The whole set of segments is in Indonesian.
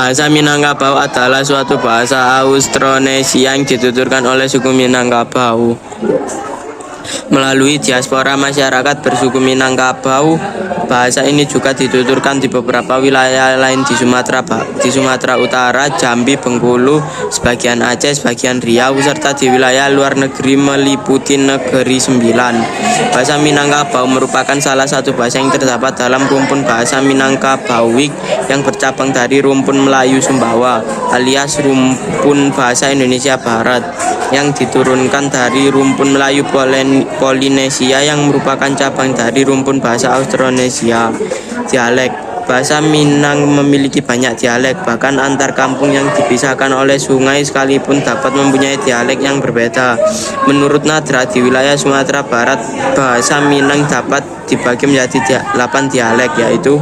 Bahasa Minangkabau adalah suatu bahasa Austronesia yang dituturkan oleh suku Minangkabau. Melalui diaspora masyarakat bersuku Minangkabau, bahasa ini juga dituturkan di beberapa wilayah lain di Sumatera Utara, Jambi, Bengkulu, sebagian Aceh, sebagian Riau, serta di wilayah luar negeri meliputi Negeri Sembilan. Bahasa Minangkabau merupakan salah satu bahasa yang terdapat dalam rumpun bahasa Minangkabauik yang bercabang dari rumpun Melayu Sumbawa alias rumpun bahasa Indonesia Barat yang diturunkan dari rumpun Melayu Polinesia yang merupakan cabang dari rumpun bahasa Austronesia. Dialek bahasa Minang memiliki banyak dialek, bahkan antar kampung yang dipisahkan oleh sungai sekalipun dapat mempunyai dialek yang berbeda. Menurut Nadra, di wilayah Sumatera Barat, bahasa Minang dapat dibagi menjadi 8 dialek, yaitu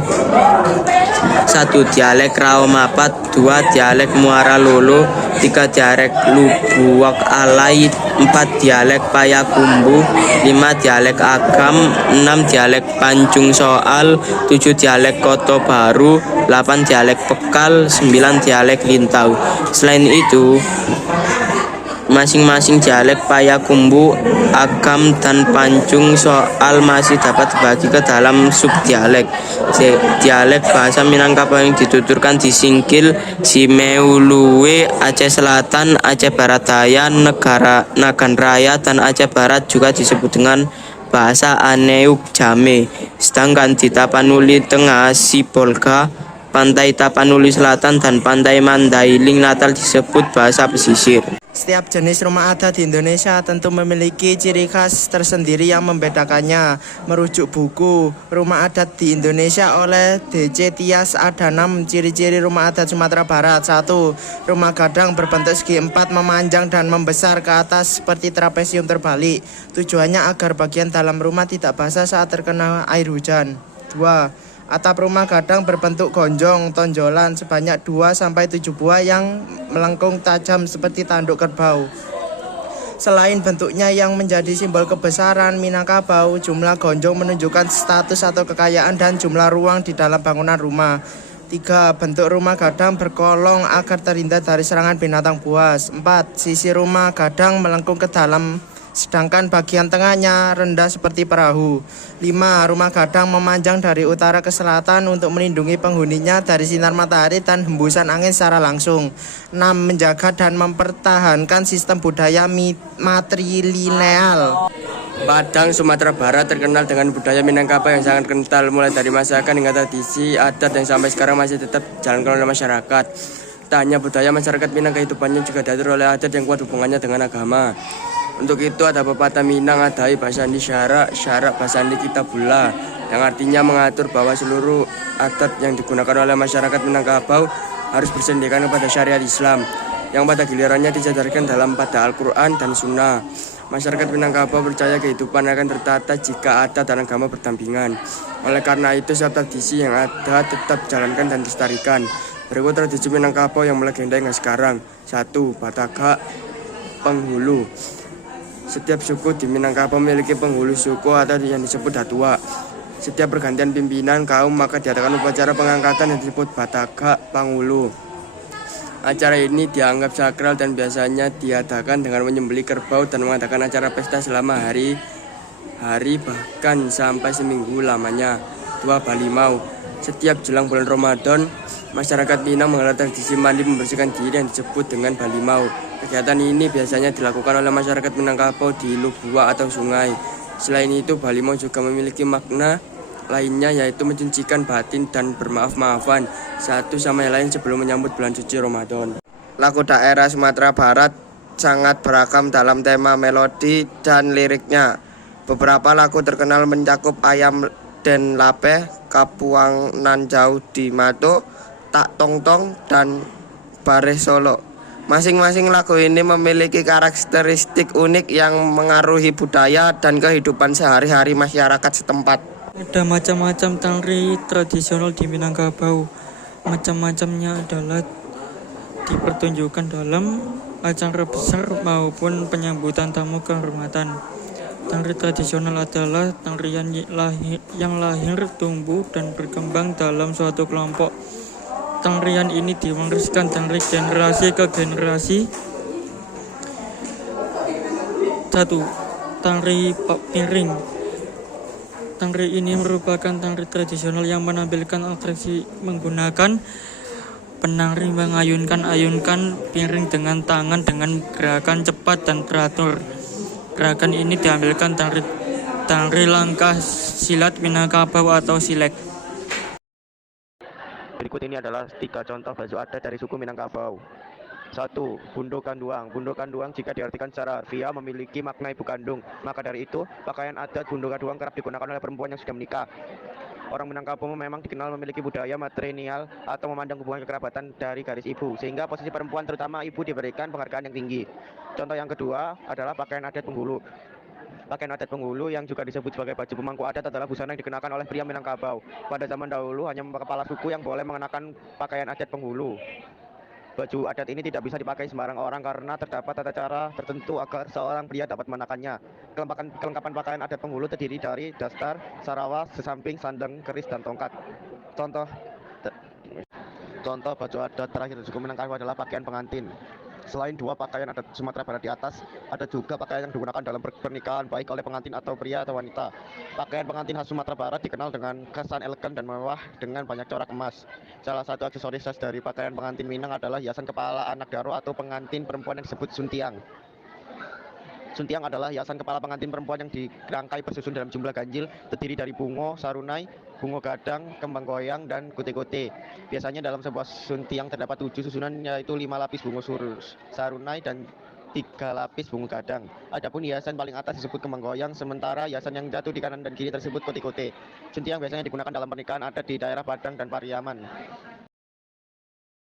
1. Dialek Raomapat, 2. Dialek Muara Lolo, 3. Dialek Lubuak Alai, 4. Dialek Payakumbu, 5. Dialek Agam, 6. Dialek Pancung Soal, 7. Dialek Koto Baru, 8. Dialek Pekal, 9. Dialek Lintau. Selain itu, masing-masing dialek Payakumbu, Agam, dan Pancung Soal masih dapat dibagi ke dalam subdialek. Dialek bahasa Minangkabau yang dituturkan di Singkil, Simeulue, Aceh Selatan, Aceh Barat Daya, Nagan Raya, dan Aceh Barat juga disebut dengan bahasa Aneuk Jame. Sedangkan di Tapanuli Tengah, Sibolga, Pantai Tapanuli Selatan, dan Pantai Mandailing Natal disebut bahasa pesisir. Setiap jenis rumah adat di Indonesia tentu memiliki ciri khas tersendiri yang membedakannya. Merujuk buku Rumah Adat di Indonesia oleh D.C. Tias ada 6 ciri-ciri rumah adat Sumatera Barat. 1. Rumah gadang berbentuk segi 4 memanjang dan membesar ke atas seperti trapesium terbalik. Tujuannya agar bagian dalam rumah tidak basah saat terkena air hujan. 2. Atap rumah gadang berbentuk gonjong tonjolan sebanyak 2-7 buah yang melengkung tajam seperti tanduk kerbau. Selain bentuknya yang menjadi simbol kebesaran Minangkabau, jumlah gonjong menunjukkan status atau kekayaan dan jumlah ruang di dalam bangunan rumah. 3. Bentuk rumah gadang berkolong agar terhindar dari serangan binatang buas. 4. Sisi rumah gadang melengkung ke dalam sedangkan bagian tengahnya rendah seperti perahu. 5. Rumah gadang memanjang dari utara ke selatan untuk melindungi penghuninya dari sinar matahari dan hembusan angin secara langsung. 6. Menjaga dan mempertahankan sistem budaya matrilineal. Padang, Sumatera Barat terkenal dengan budaya Minangkabau yang sangat kental, mulai dari masakan hingga tradisi adat yang sampai sekarang masih tetap dijalankan oleh masyarakat. Tak hanya budaya masyarakat Minang, kehidupannya juga diatur oleh adat yang kuat hubungannya dengan agama. Untuk itu ada pepatah Minang adai basandi syarak basandi kitabullah, yang artinya mengatur bahwa seluruh adat yang digunakan oleh masyarakat Minangkabau harus bersandingkan kepada syariat Islam, yang pada gilirannya dijajarkan dalam pada Al-Quran dan Sunnah. Masyarakat Minangkabau percaya kehidupan akan tertata jika adat dan agama berdampingan. Oleh karena itu, setiap tradisi yang ada tetap dijalankan dan dilestarikan. Berikut tradisi Minangkabau yang melegenda hingga sekarang. 1. Batagak Penghulu. Setiap suku di Minangkabau memiliki penghulu suku atau yang disebut datua. Setiap pergantian pimpinan kaum maka diadakan upacara pengangkatan yang disebut Batagak Panghulu. Acara ini dianggap sakral dan biasanya diadakan dengan menyembelih kerbau dan mengadakan acara pesta selama hari bahkan sampai seminggu lamanya. 2. Balimau. Setiap jelang bulan Ramadan, masyarakat Minang menggelar tradisi mandi membersihkan diri yang disebut dengan Balimau. Kegiatan ini biasanya dilakukan oleh masyarakat Minangkabau di Lubua atau sungai. Selain itu, Balimau juga memiliki makna lainnya, yaitu mencucikan batin dan bermaaf-maafan satu sama yang lain sebelum menyambut bulan suci Ramadan. Lagu daerah Sumatera Barat sangat beragam dalam tema melodi dan liriknya. Beberapa lagu terkenal mencakup Ayam Den Lapeh, Kapuang Nan Jauh di Mato, Tak Tong Tong, dan Bareh Solo. Masing-masing lagu ini memiliki karakteristik unik yang mengaruhi budaya dan kehidupan sehari-hari masyarakat setempat. Ada macam-macam tari tradisional di Minangkabau. Macam-macamnya adalah dipertunjukkan dalam acara besar maupun penyambutan tamu kehormatan. Tari tradisional adalah tarian yang lahir, tumbuh, dan berkembang dalam suatu kelompok. tarian ini diwariskan dari generasi ke generasi. 1. Tari piring. Tari ini merupakan tari tradisional yang menampilkan atraksi menggunakan penari mengayunkan piring dengan tangan dengan gerakan cepat dan teratur. Gerakan ini diambilkan tari langkah silat Minangkabau atau silek. Berikut ini adalah 3 contoh baju adat dari suku Minangkabau. 1. Bundo Kanduang. Bundo Kanduang jika diartikan secara harfiah memiliki makna ibu kandung. Maka dari itu, pakaian adat Bundo Kanduang kerap digunakan oleh perempuan yang sudah menikah. Orang Minangkabau memang dikenal memiliki budaya matrilineal atau memandang hubungan kekerabatan dari garis ibu, sehingga posisi perempuan terutama ibu diberikan penghargaan yang tinggi. Contoh yang kedua adalah pakaian adat Penghulu. Pakaian adat Penghulu yang juga disebut sebagai baju pemangku adat adalah busana yang dikenakan oleh pria Minangkabau. Pada zaman dahulu hanya kepala suku yang boleh mengenakan pakaian adat Penghulu. Baju adat ini tidak bisa dipakai sembarang orang karena terdapat tata cara tertentu agar seorang pria dapat mengenakannya. Kelengkapan pakaian adat Penghulu terdiri dari dasar, sarawa, sesamping, sandang, keris, dan tongkat. Contoh baju adat terakhir suku Minangkabau adalah pakaian pengantin. Selain 2 pakaian adat Sumatera Barat di atas, ada juga pakaian yang digunakan dalam pernikahan baik oleh pengantin atau pria atau wanita. Pakaian pengantin khas Sumatera Barat dikenal dengan kesan elegan dan mewah dengan banyak corak emas. Salah satu aksesoris khas dari pakaian pengantin Minang adalah hiasan kepala anak daro atau pengantin perempuan yang disebut suntiang. Suntiang adalah hiasan kepala pengantin perempuan yang dirangkai bersusun dalam jumlah ganjil, terdiri dari bungo, sarunai, bungo gadang, kembang goyang, dan kote-kote. Biasanya dalam sebuah suntiang terdapat 7 susunan, yaitu 5 lapis bungo sarunai dan 3 lapis bungo gadang. Adapun hiasan paling atas disebut kembang goyang, sementara hiasan yang jatuh di kanan dan kiri tersebut kote-kote. Suntiang biasanya digunakan dalam pernikahan adat di daerah Padang dan Pariaman.